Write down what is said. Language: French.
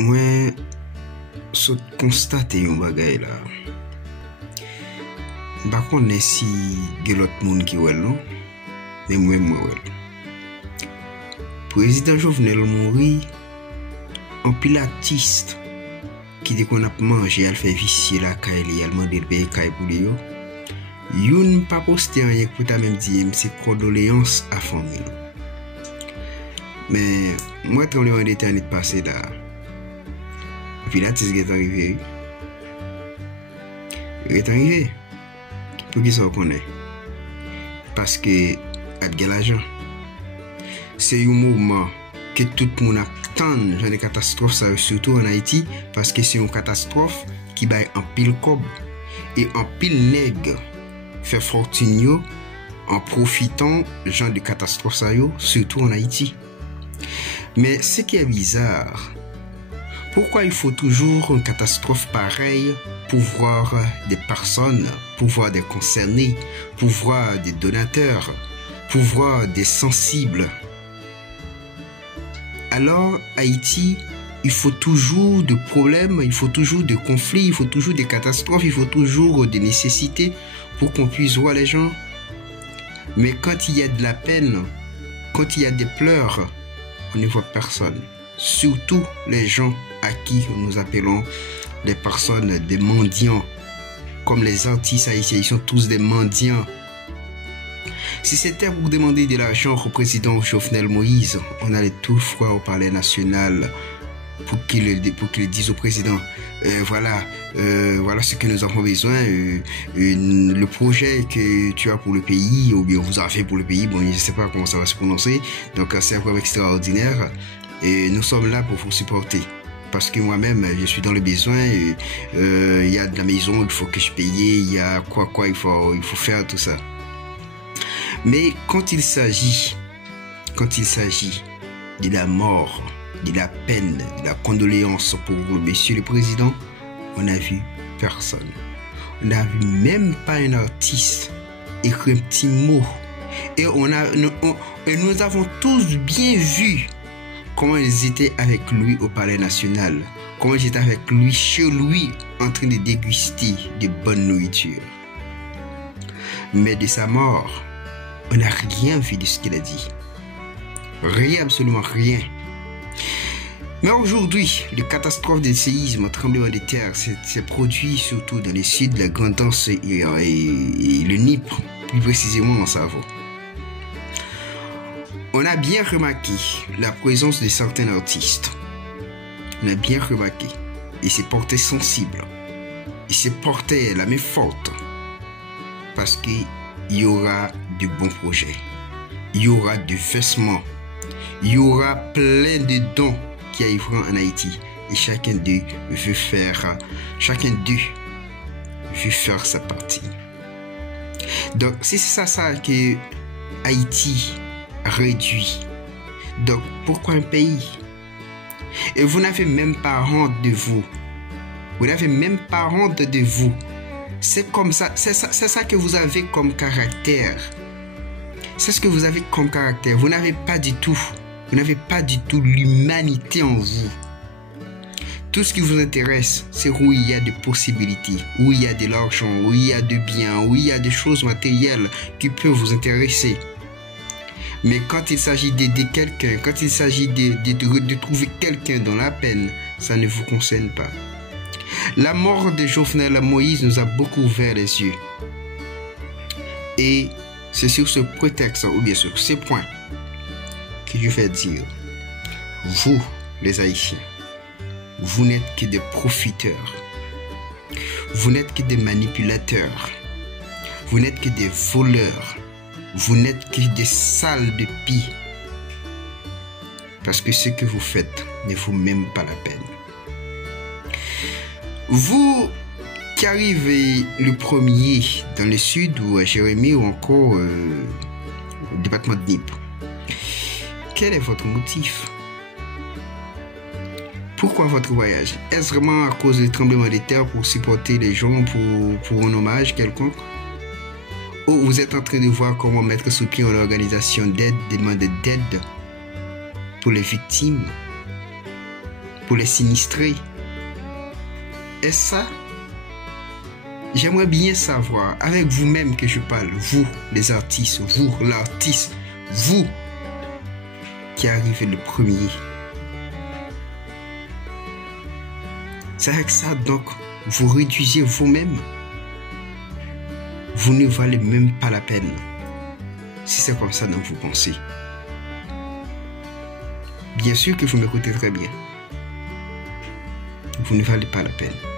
Moi, je constate un bagay là. Par contre, si il y a l'autre monde qui est là, mais moi, président Jovenel mourit, un pile artiste qui dit qu'on a mangé, elle fait vicier la caille, elle demande de payer caille pour lui. Youn pas posté rien pour ta même dire, c'est condoléances à famille. Mais moi, quand le d'éternité passé là, puis l'artiste est arrivé. Il est arrivé. Pour qui ça connaît? Parce que a de l'argent. C'est un mouvement que tout le monde attend dans des catastrophes, surtout en Haïti, parce que c'est une catastrophe qui va en pile cob et en pile nègre fait fortune en profitant genre de catastrophes, surtout en Haïti. Mais ce qui est bizarre, pourquoi il faut toujours une catastrophe pareille pour voir des personnes, pour voir des concernés, pour voir des donateurs, pour voir des sensibles? Alors, Haïti, il faut toujours de problèmes, il faut toujours de conflits, il faut toujours des catastrophes, il faut toujours des nécessités pour qu'on puisse voir les gens. Mais quand il y a de la peine, quand il y a des pleurs, on ne voit personne. Surtout les gens à qui nous appelons les personnes des mendiants. Comme les artistes haïtiens, ils sont tous des mendiants. Si c'était pour demander de l'argent au président Jovenel Moïse, on allait tout froid au palais national pour qu'il dise au président, voilà ce que nous avons besoin, le projet que tu as pour le pays, ou bien vous avez fait pour le pays, bon, je ne sais pas comment ça va se prononcer, donc c'est un problème extraordinaire, et nous sommes là pour vous supporter. Parce que moi-même, je suis dans le besoin, il y a de la maison, il faut que je paye, il y a quoi, il faut faire tout ça. Mais quand il s'agit de la mort, de la peine, de la condoléance pour monsieur le président, on n'a vu personne. On n'a vu même pas un artiste écrire un petit mot. Et nous avons tous bien vu comment ils étaient avec lui au palais national, comment ils étaient avec lui chez lui en train de déguster de bonne nourriture. Mais de sa mort, on n'a rien vu de ce qu'il a dit. Rien, absolument rien. Mais aujourd'hui, les catastrophes des séismes, tremblements de terre, s'est produit surtout dans les sites de la Grande Anse et le Nipre, plus précisément en Savoie. On a bien remarqué la présence de certains artistes. On a bien remarqué. Ils s'est porté sensible. Ils s'est porté la main forte. Parce qu'il y aura de bons projets. Il y aura du versement. Il y aura plein de dons qui arriveront en Haïti. Et chacun d'eux veut faire sa partie. Donc, c'est ça que Haïti réduit. Donc, pourquoi un pays? Et vous n'avez même pas honte de vous. Vous n'avez même pas honte de vous. C'est comme ça, c'est ça que vous avez comme caractère. C'est ce que vous avez comme caractère. Vous n'avez pas du tout l'humanité en vous. Tout ce qui vous intéresse, c'est où il y a des possibilités, où il y a de l'argent, où il y a de biens, où il y a des choses matérielles qui peuvent vous intéresser. Mais quand il s'agit d'aider quelqu'un, quand il s'agit de trouver quelqu'un dans la peine, ça ne vous concerne pas. La mort de Jovenel Moïse nous a beaucoup ouvert les yeux. Et c'est sur ce prétexte, ou bien sur ces points, que je vais dire, vous, les Haïtiens, vous n'êtes que des profiteurs. Vous n'êtes que des manipulateurs. Vous n'êtes que des voleurs. Vous n'êtes que des sales de pis. Parce que ce que vous faites ne vaut même pas la peine. Vous qui arrivez le premier dans le sud ou à Jérémie ou encore au département de Nipre, quel est votre motif? Pourquoi votre voyage? Est-ce vraiment à cause du tremblement de terre pour supporter les gens pour un hommage quelconque? Ou vous êtes en train de voir comment mettre sous pied une organisation d'aide, demander d'aide pour les victimes? pour les sinistrés. Et ça, j'aimerais bien savoir, avec vous-même que je parle, vous les artistes, vous l'artiste, vous qui arrivez le premier. C'est avec ça donc, vous réduisez vous-même. Vous ne valez même pas la peine. Si c'est comme ça dont vous pensez. Bien sûr que vous m'écoutez très bien. Vous ne valez pas la peine.